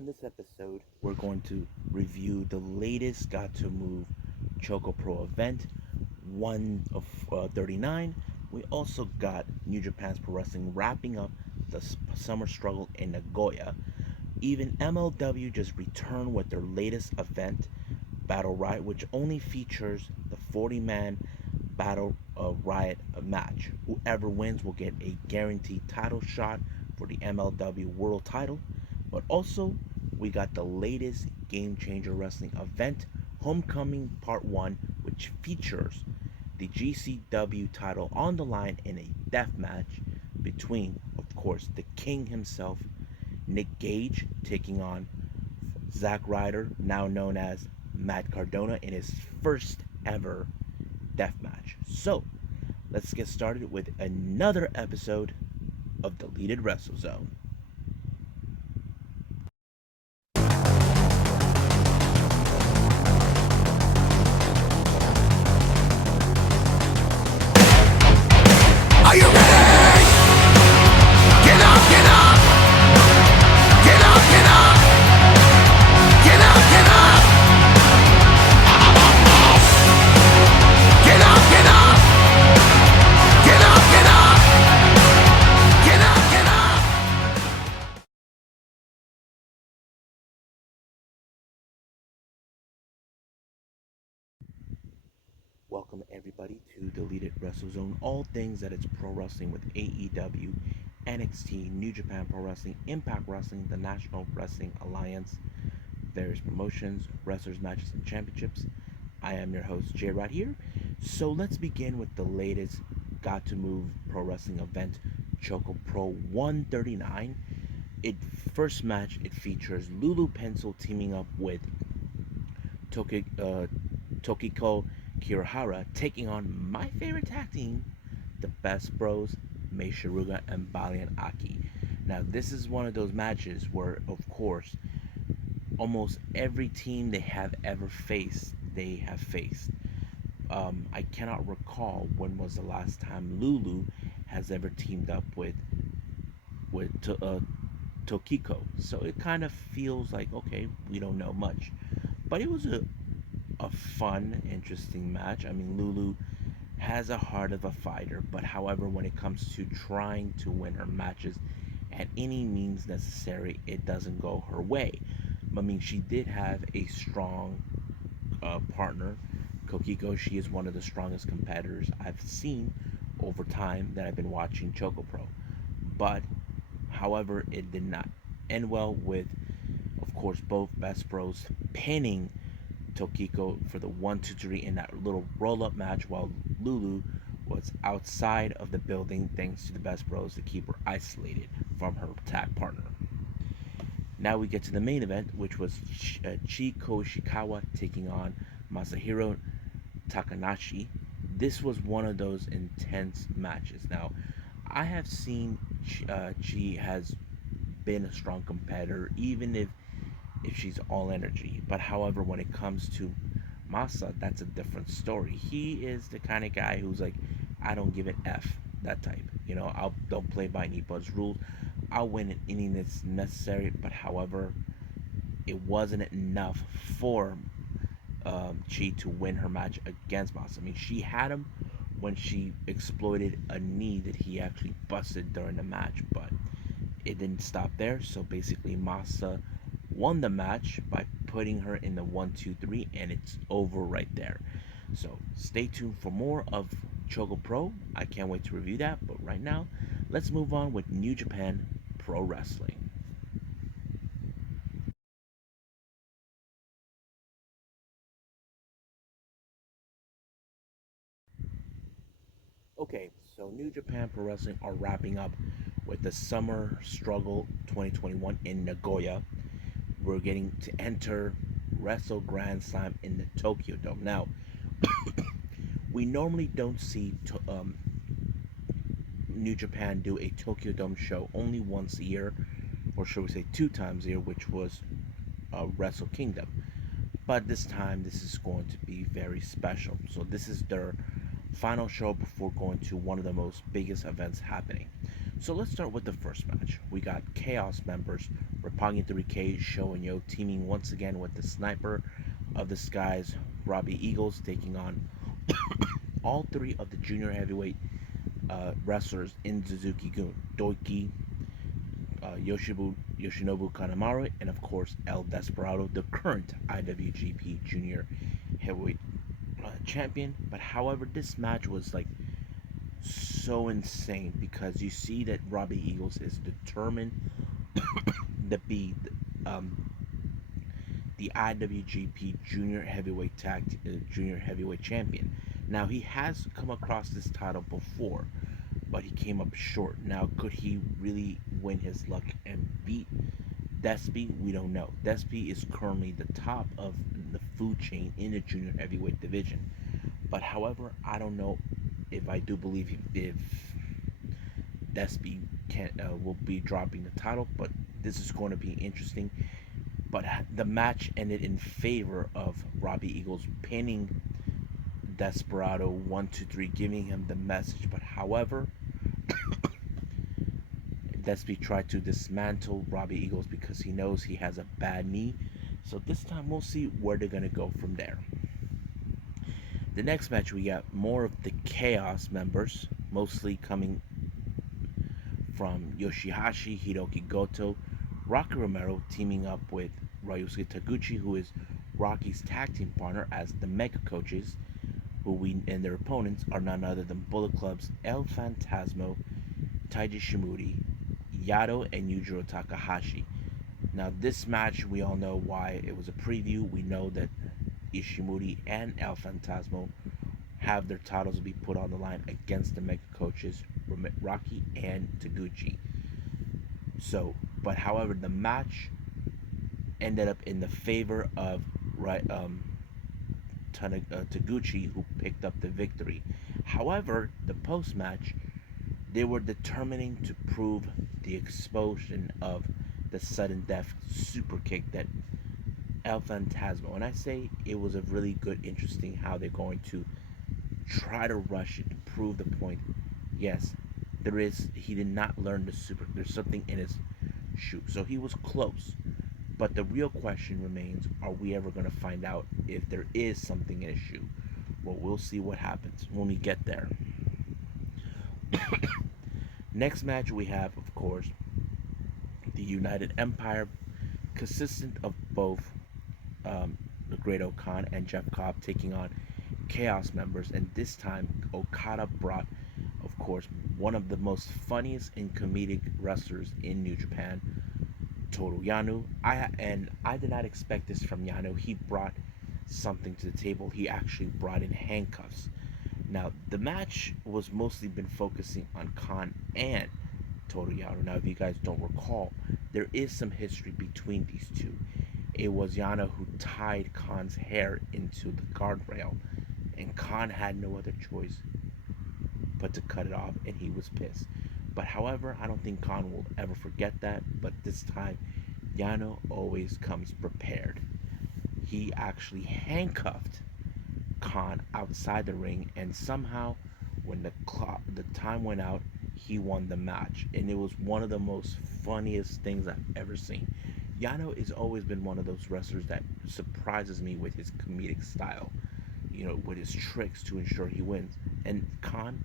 On this episode, we're going to review the latest Gatoh Move ChocoPro event, 1 of 39. We also got New Japan's Pro Wrestling wrapping up the summer struggle in Nagoya. Even MLW just returned with their latest event, Battle Riot, which only features the 40-man Battle Riot match. Whoever wins will get a guaranteed title shot for the MLW World title. But also, we got the latest Game Changer Wrestling event, Homecoming Part 1, which features the GCW title on the line in a death match between, of course, the King himself, Nick Gage, taking on Zack Ryder, now known as Matt Cardona, in his first ever death match. So, let's get started with another episode of Deleted Wrestle Zone. Are you ready? Get up, get up! Get up, get up! Get up, get up! Get up, get up! Get up, get up! Get up, get up! Welcome everybody to Deleted Wrestle Zone, all things that it's pro wrestling with AEW, NXT, New Japan Pro Wrestling, Impact Wrestling, the National Wrestling Alliance, various promotions, wrestlers, matches, and championships. I am your host, Jay, right here. So let's begin with the latest Gatoh Move Pro Wrestling event, ChocoPro 139. First match, it features Lulu Pencil teaming up with Tokiko Kirihara, taking on my favorite tag team, the BestBros, Mei Shiruga and Valiant Aki. Now, this is one of those matches where, of course, almost every team they have ever faced, they have faced. I cannot recall when was the last time Lulu has ever teamed up with Tokiko. So it kind of feels like, okay, we don't know much, but it was a fun, interesting match. I mean, Lulu has a heart of a fighter, but however, when it comes to trying to win her matches at any means necessary, it doesn't go her way. I mean, she did have a strong partner, Kokiko. She is one of the strongest competitors I've seen over time that I've been watching ChocoPro. But, however, it did not end well with, of course, both BestBros pinning Tokiko for the 1-2-3 in that little roll-up match, while Lulu was outside of the building thanks to the BestBros to keep her isolated from her tag partner. Now we get to the main event, which was Chie Koishikawa taking on Masahiro Takanashi. This was one of those intense matches. Now, I have seen Chie has been a strong competitor, even if she's all energy. But however, when it comes to Masa, that's a different story. He is the kind of guy who's like, I don't give an F, that type. You know, I don't play by anybody's rules. I'll win an inning that's necessary. But however, it wasn't enough for Chie to win her match against Masa. I mean, she had him when she exploited a knee that he actually busted during the match, but it didn't stop there. So basically, Masa won the match by putting her in the 1-2-3, and it's over right there. So stay tuned for more of ChocoPro. I can't wait to review that, but right now, let's move on with New Japan Pro Wrestling. Okay, so New Japan Pro Wrestling are wrapping up with the Summer Struggle 2021 in Nagoya. We're getting to enter Wrestle Grand Slam in the Tokyo Dome. Now, we normally don't see New Japan do a Tokyo Dome show only once a year, or should we say 2 times a year, which was Wrestle Kingdom. But this time, this is going to be very special. So this is their final show before going to one of the most biggest events happening. So let's start with the first match. We got Chaos members Roppongi 3K Shoinyo teaming once again with the Sniper of the Skies, Robbie Eagles, taking on all three of the junior heavyweight wrestlers in Suzuki-gun: Doiki, Yoshinobu Kanemaru, and of course El Desperado, the current IWGP Junior Heavyweight champion. But however, this match was like so insane because you see that Robbie Eagles is determined to be the IWGP Junior Heavyweight Champion. Now he has come across this title before, but he came up short. Now could he really win his luck and beat Despy? We don't know. Despy is currently the top of the food chain in the junior heavyweight division. But however, I don't know if I do believe if Despy can will be dropping the title, but this is going to be interesting. But the match ended in favor of Robbie Eagles pinning Desperado 1, 2, 3, giving him the message. But however, Despy tried to dismantle Robbie Eagles because he knows he has a bad knee. So this time we'll see where they're gonna go from there. The next match we got more of the Chaos members, mostly coming from Yoshihashi, Hiroki Goto, Rocky Romero teaming up with Ryusuke Taguchi, who is Rocky's tag team partner, as the Mega Coaches, who we and their opponents are none other than Bullet Club's El Fantasmo, Taiji Shimuri, Yado, and Yujiro Takahashi. Now this match, we all know why it was a preview. We know that Ishimori and El Fantasmo have their titles to be put on the line against the Mega Coaches, Rocky and Taguchi. So, but however, the match ended up in the favor of Taguchi, who picked up the victory. However, the post match, they were determining to prove the explosion of the sudden death super kick that El Fantasmo, and I say it was a really good, interesting how they're going to try to rush it to prove the point. Yes, he did not learn the super, there's something in his shoe, so he was close. But the real question remains, are we ever going to find out if there is something in his shoe? Well, we'll see what happens when we get there. Next match we have, of course, the United Empire, consistent of both the Great Okan and Jeff Cobb, taking on Chaos members, and this time Okada brought, of course, one of the most funniest and comedic wrestlers in New Japan, Toru Yano. I did not expect this from Yano. He brought something to the table. He actually brought in handcuffs. Now the match was mostly been focusing on Khan and Toru Yano. Now if you guys don't recall, there is some history between these two. It was Yano who tied Khan's hair into the guardrail, and Khan had no other choice but to cut it off, and he was pissed. But however, I don't think Khan will ever forget that. But this time, Yano always comes prepared. He actually handcuffed Khan outside the ring, and somehow, when the time went out, he won the match, and it was one of the most funniest things I've ever seen. Yano has always been one of those wrestlers that surprises me with his comedic style, with his tricks to ensure he wins. And Khan,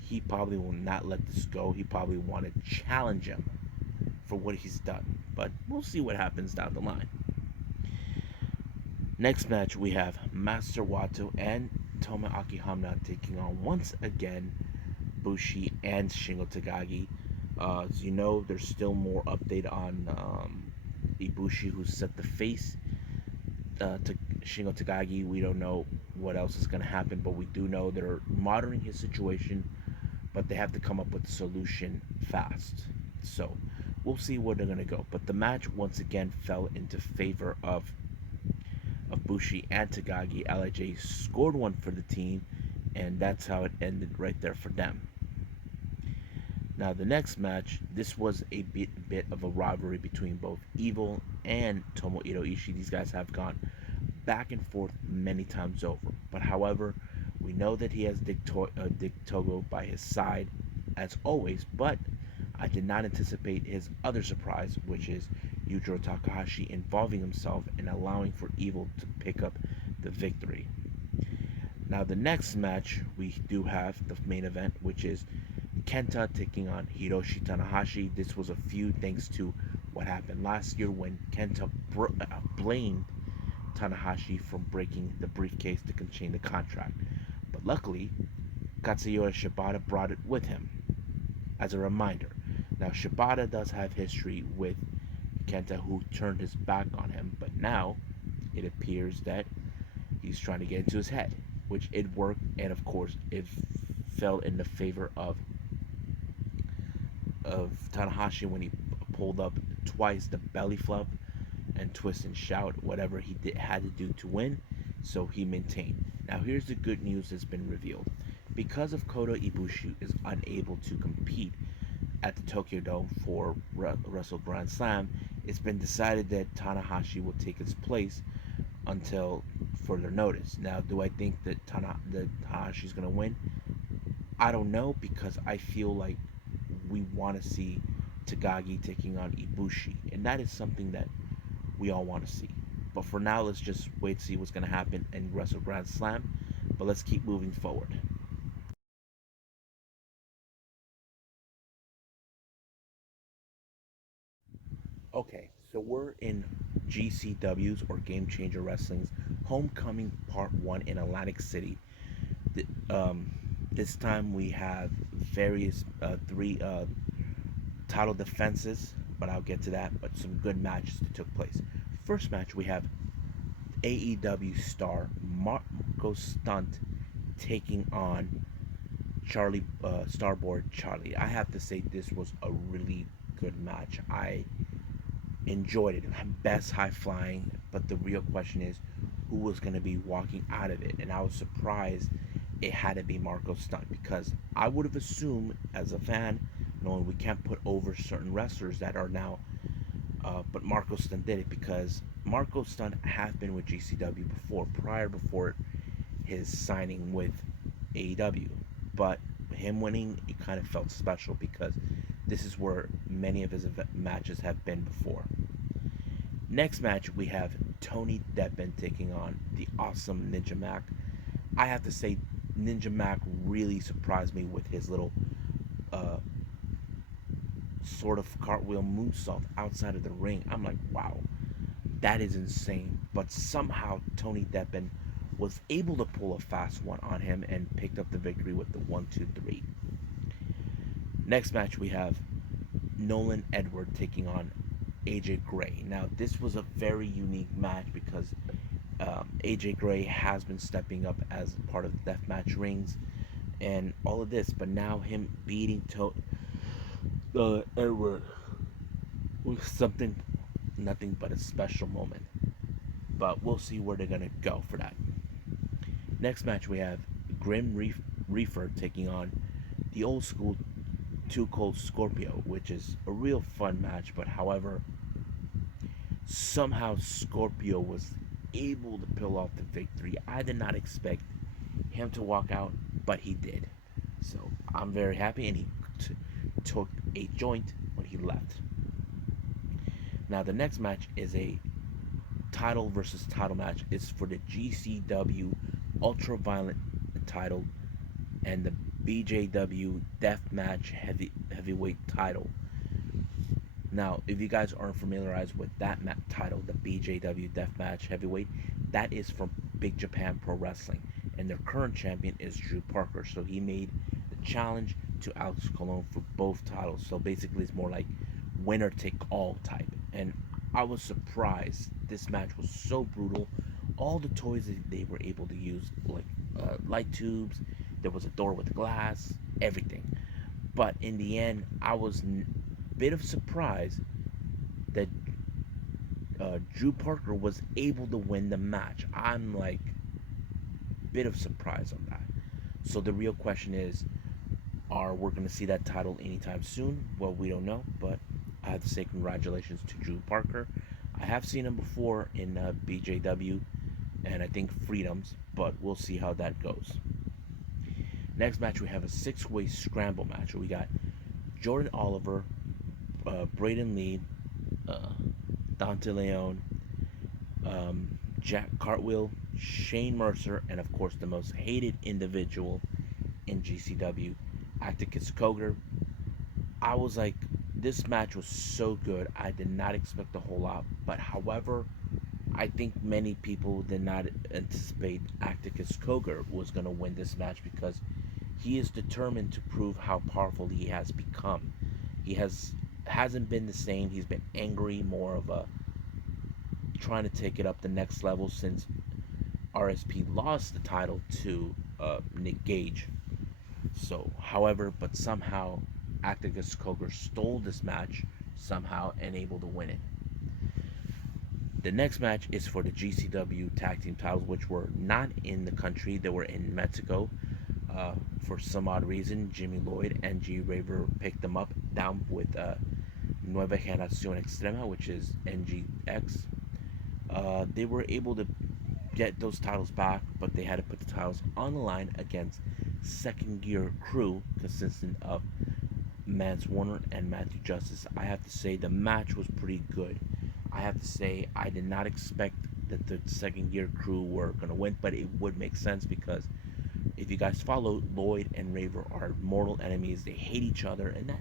he probably will not let this go. He probably want to challenge him for what he's done. But we'll see what happens down the line. Next match, we have Master Wato and Tomoaki Hamna taking on, once again, Bushi and Shingo Takagi. As you know, there's still more update on Ibushi, who set the face to Shingo Takagi. We don't know what else is going to happen, but we do know they're monitoring his situation, but they have to come up with a solution fast. So we'll see where they're going to go. But the match once again fell into favor of Bushi and Takagi. LIJ scored one for the team, and that's how it ended right there for them. Now the next match, this was a bit of a rivalry between both Evil and Tomohiro Ishii. These guys have gone back and forth many times over. But however, we know that he has Dick Togo by his side, as always. But I did not anticipate his other surprise, which is Yujiro Takahashi involving himself and allowing for Evil to pick up the victory. Now, the next match, we do have the main event, which is Kenta taking on Hiroshi Tanahashi. This was a feud thanks to what happened last year when Kenta blamed Tanahashi for breaking the briefcase to contain the contract. But luckily, Katsuyori Shibata brought it with him as a reminder. Now, Shibata does have history with Kenta, who turned his back on him, but now it appears that he's trying to get into his head, which it worked, and of course, it fell in the favor of Tanahashi when he pulled up twice the belly flop and twist and shout, whatever had to do to win, so he maintained. Now, here's the good news that's been revealed. Because of Kota Ibushi is unable to compete at the Tokyo Dome for Wrestle Grand Slam, it's been decided that Tanahashi will take his place until further notice. Now, do I think that Tanahashi's going to win? I don't know, because I feel like we want to see Takagi taking on Ibushi, and that is something that we all want to see. But for now, let's just wait to see what's going to happen in Wrestle Grand Slam. But let's keep moving forward. Okay, so we're in GCW's, or Game Changer Wrestling's, Homecoming Part 1 in Atlantic City. This time we have various three title defenses, but I'll get to that. But some good matches that took place. First match, we have AEW star Marco Stunt taking on Starboard Charlie. I have to say this was a really good match. I enjoyed it. Best high flying, but the real question is who was going to be walking out of it, and I was surprised it had to be Marco Stunt, because I would have assumed as a fan, knowing we can't put over certain wrestlers that are now, but Marco Stunt did it, because Marco Stunt had been with GCW before his signing with AEW, but him winning, it kind of felt special because this is where many of his matches have been before. Next match, we have Tony Deppen taking on the awesome Ninja Mac. I have to say, Ninja Mac really surprised me with his little sort of cartwheel moonsault outside of the ring. I'm like, wow, that is insane. But somehow Tony Deppen was able to pull a fast one on him and picked up the victory with the 1-2-3. Next match, we have Nolan Edward taking on AJ Gray. Now, this was a very unique match because AJ Gray has been stepping up as part of the deathmatch rings and all of this, but now him beating Edward was nothing but a special moment. But we'll see where they're gonna go for that. Next match, we have Grim Reaper taking on the old school Too Cold Scorpio, which is a real fun match, but however, somehow Scorpio was able to pull off the victory. I did not expect him to walk out, but he did. So I'm very happy, and he took a joint when he left. Now the next match is a title versus title match. It's for the GCW Ultraviolent title and the BJW Deathmatch Heavyweight title. Now, if you guys aren't familiarized with that title, the BJW Deathmatch Heavyweight, that is from Big Japan Pro Wrestling, and their current champion is Drew Parker. So he made the challenge to Alex Colon for both titles. So basically, it's more like winner take all type. And I was surprised. This match was so brutal. All the toys that they were able to use, like light tubes, there was a door with glass, everything. But in the end, I was bit of surprise that Drew Parker was able to win the match. I'm like bit of surprise on that. So the real question is, are we going to see that title anytime soon? Well, we don't know, but I have to say congratulations to Drew Parker. I have seen him before in BJW and I think Freedoms, but we'll see how that goes. Next match, we have a six-way scramble match. We got Jordan Oliver, Braden Lee, uh, Dante Leone, Jack Cartwheel, Shane Mercer, and of course the most hated individual in GCW, Atticus Cogar. I was like, this match was so good. I did not expect a whole lot, but however, I think many people did not anticipate Atticus Cogar was going to win this match because he is determined to prove how powerful he has become. He hasn't been the same. He's been angry, more of a trying to take it up the next level since RSP lost the title to Nick Gage. So, however, but somehow Atticus Cogar stole this match somehow and able to win it. The next match is for the GCW Tag Team titles, which were not in the country. They were in Mexico. For some odd reason, Jimmy Lloyd and G Raver picked them up down with Nueva Generación Extrema, which is NGX. They were able to get those titles back, but they had to put the titles on the line against Second Gear Crew, consisting of Mance Warner and Matthew Justice. I have to say the match was pretty good. I have to say I did not expect that the Second Gear Crew were going to win, but it would make sense because if you guys follow, Lloyd and Raver are mortal enemies. They hate each other, and that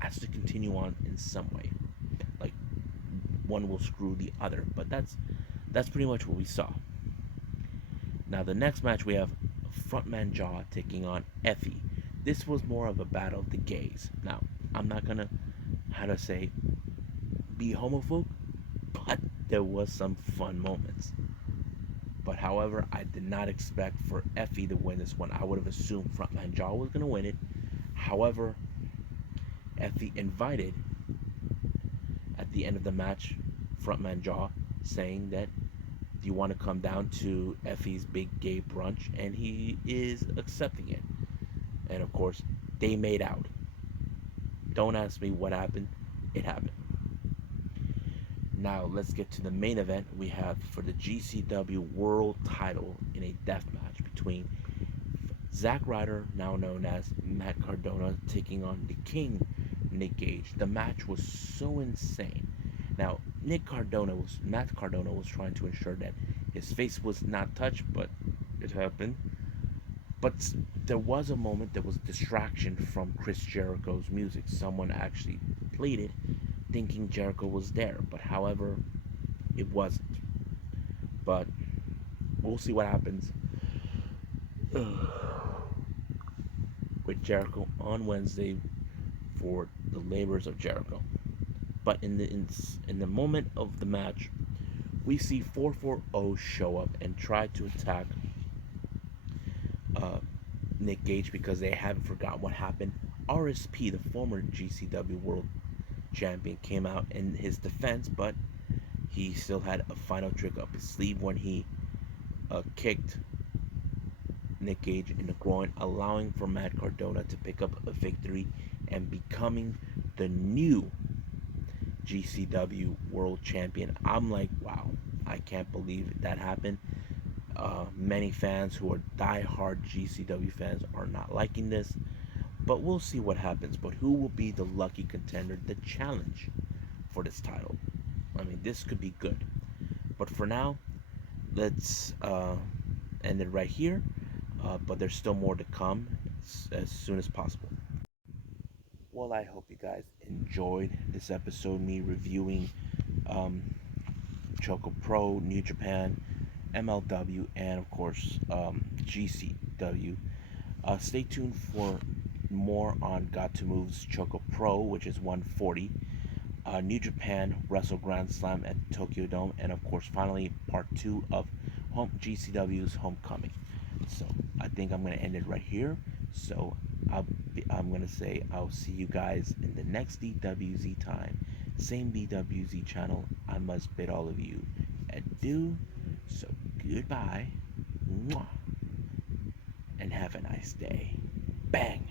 has to continue on in some way. Like one will screw the other, but that's pretty much what we saw. Now the next match we have Frontman Jaw taking on Effie. This was more of a battle of the gays. Now I'm not gonna how to say be homophobe, but there was some fun moments. But however, I did not expect for Effie to win this one. I would have assumed Frontman Jaw was gonna win it. However, Effie invited at the end of the match Frontman Jaw, saying that do you want to come down to Effie's big gay brunch, and he is accepting it. And of course, they made out. Don't ask me what happened. It happened. Now let's get to the main event we have for the GCW World title in a death match between Zack Ryder, now known as Matt Cardona, taking on the King, Nick Gage. The match was so insane. Now, Matt Cardona was trying to ensure that his face was not touched, but it happened. But there was a moment that was a distraction from Chris Jericho's music. Someone actually played it thinking Jericho was there, but however, it wasn't. But we'll see what happens with Jericho on Wednesday for the labors of Jericho. But in the moment of the match, we see 440 show up and try to attack Nick Gage because they haven't forgotten what happened. RSP, the former GCW World Champion, came out in his defense, but he still had a final trick up his sleeve when he kicked Nick Gage in the groin, allowing for Matt Cardona to pick up a victory and becoming the new GCW World Champion. I'm like, wow, I can't believe that happened. Many fans who are die-hard GCW fans are not liking this, but we'll see what happens. But who will be the lucky contender, the challenge for this title? I mean, this could be good. But for now, let's end it right here. But there's still more to come as soon as possible. Well, I hope you guys enjoyed this episode, me reviewing ChocoPro, New Japan, MLW, and of course GCW. Stay tuned for more on Gatoh Move's ChocoPro, which is 140. New Japan Wrestle Grand Slam at Tokyo Dome, and of course, finally, part 2 of GCW's Homecoming. So I think I'm going to end it right here. So I'm going to say I'll see you guys in the next DWZ time. Same DWZ channel. I must bid all of you adieu. So goodbye. Mwah, and have a nice day. Bang.